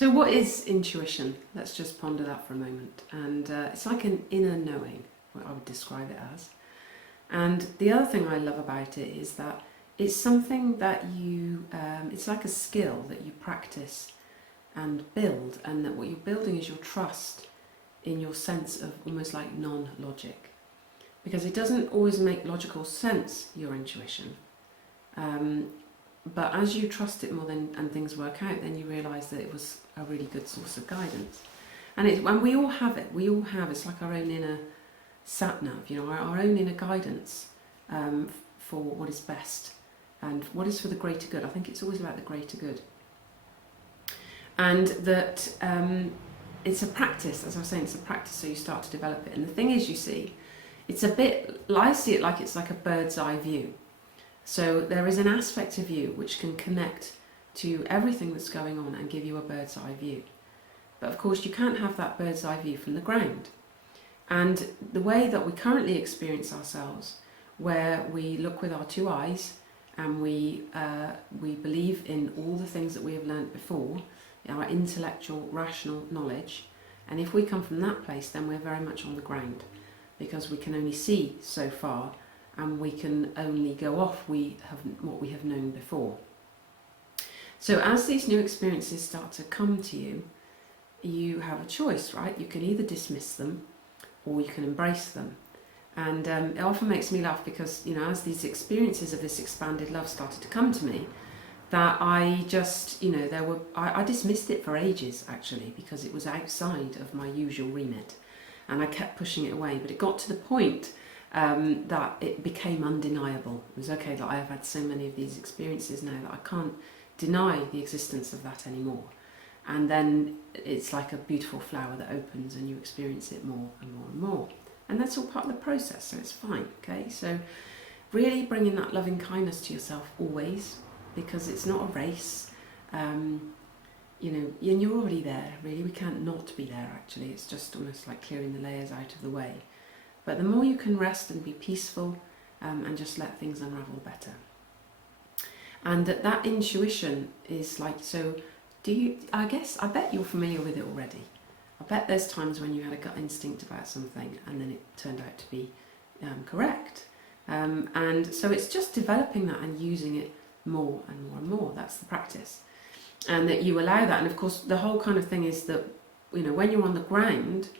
So what is intuition? Let's just ponder that for a moment. And it's like an inner knowing, what I would describe it as. And the other thing I love about it is that it's something that it's like a skill that you practice and build, and that what you're building is your trust in your sense of almost like non-logic. Because it doesn't always make logical sense, your intuition. But as you trust it more and things work out, then you realise that it was a really good source of guidance. And we all have it. We all have, it's like our own inner sat-nav, our own inner guidance for what is best and what is for the greater good. I think it's always about the greater good. And that it's a practice, as I was saying, it's a practice, so you start to develop it. And the thing is, you see, it's a bit, I see it like it's like a bird's eye view. So there is an aspect of you which can connect to everything that's going on and give you a bird's eye view. But of course you can't have that bird's eye view from the ground. And the way that we currently experience ourselves, where we look with our two eyes and we believe in all the things that we have learnt before, our intellectual, rational knowledge, and if we come from that place, then we're very much on the ground, because we can only see so far, and we can only go off what we have known before. So as these new experiences start to come to you, you have a choice, right? You can either dismiss them or you can embrace them. And it often makes me laugh because, as these experiences of this expanded love started to come to me, that I just, I dismissed it for ages, actually, because it was outside of my usual remit. And I kept pushing it away, but it got to the point that it became undeniable. It was okay that I have had so many of these experiences now that I can't deny the existence of that anymore. And then it's like a beautiful flower that opens and you experience it more and more and more. And that's all part of the process, so it's fine, okay? So really bringing that loving kindness to yourself always, because it's not a race, and you're already there, really. We can't not be there, actually. It's just almost like clearing the layers out of the way. But the more you can rest and be peaceful and just let things unravel better. And that intuition is like, so I bet you're familiar with it already. I bet there's times when you had a gut instinct about something and then it turned out to be correct. And so it's just developing that and using it more and more and more. That's the practice. And that you allow that. And of course, the whole kind of thing is that, when you're on the ground,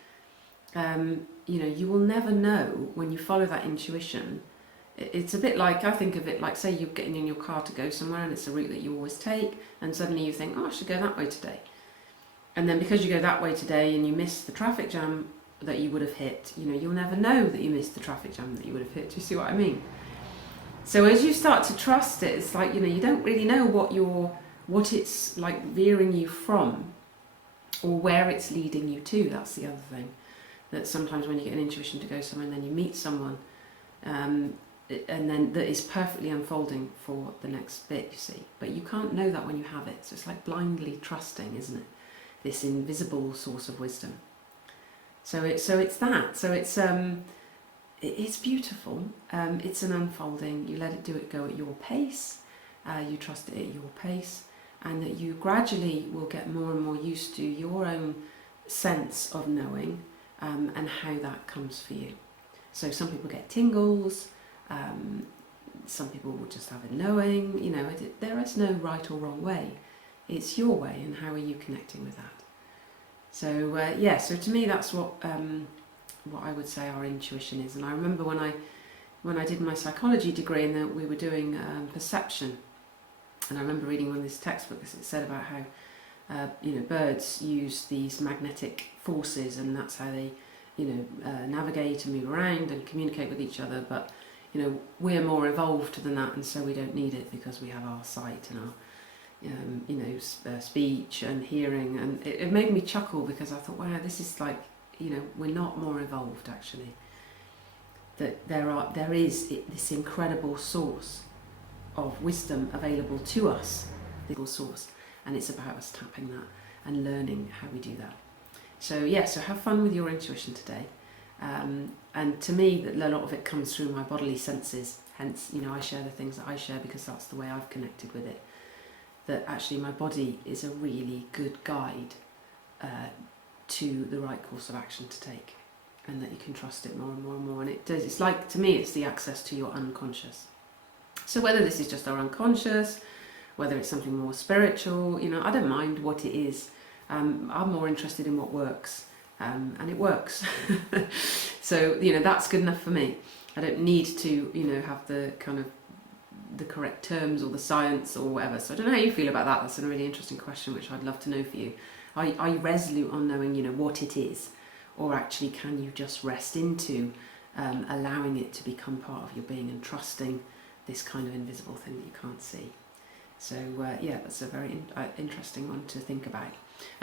you will never know when you follow that intuition. It's a bit like, I think of it like, say you're getting in your car to go somewhere and it's a route that you always take, and suddenly you think, I should go that way today. And then because you go that way today and you miss the traffic jam that you would have hit, you'll never know that you missed the traffic jam that you would have hit. Do you see what I mean? So as you start to trust it, it's like, you don't really know what it's like veering you from or where it's leading you to. That's the other thing. That sometimes when you get an intuition to go somewhere and then you meet someone, and then that is perfectly unfolding for the next bit, you see. But you can't know that when you have it. So it's like blindly trusting, isn't it? This invisible source of wisdom. So it's that. So it's beautiful. It's an unfolding. You let it go at your pace. You trust it at your pace, and that you gradually will get more and more used to your own sense of knowing and how that comes for you. So some people get tingles. Some people will just have a knowing. There is no right or wrong way. It's your way, and how are you connecting with that? So so to me that's what I would say our intuition is. And I remember when I did my psychology degree and that we were doing perception, and I remember reading one of these textbooks. It said about how birds use these magnetic forces, and that's how they navigate and move around and communicate with each other. But we're more evolved than that, and so we don't need it because we have our sight and our speech and hearing. And it made me chuckle because I thought, wow, this is like, we're not more evolved, actually. That there is this incredible source of wisdom available to us, this source, and it's about us tapping that and learning how we do that. So so have fun with your intuition today. And to me, a lot of it comes through my bodily senses. Hence, I share the things that I share because that's the way I've connected with it. that actually my body is a really good guide to the right course of action to take, and that you can trust it more and more and more. And it does, it's like, to me, it's the access to your unconscious. So whether this is just our unconscious, whether it's something more spiritual, I don't mind what it is. I'm more interested in what works, and it works. So, that's good enough for me. I don't need to, have the kind of the correct terms or the science or whatever. So I don't know how you feel about that. That's a really interesting question, which I'd love to know for you. Are you resolute on knowing, what it is? Or actually can you just rest into allowing it to become part of your being and trusting this kind of invisible thing that you can't see? So that's a very interesting one to think about. And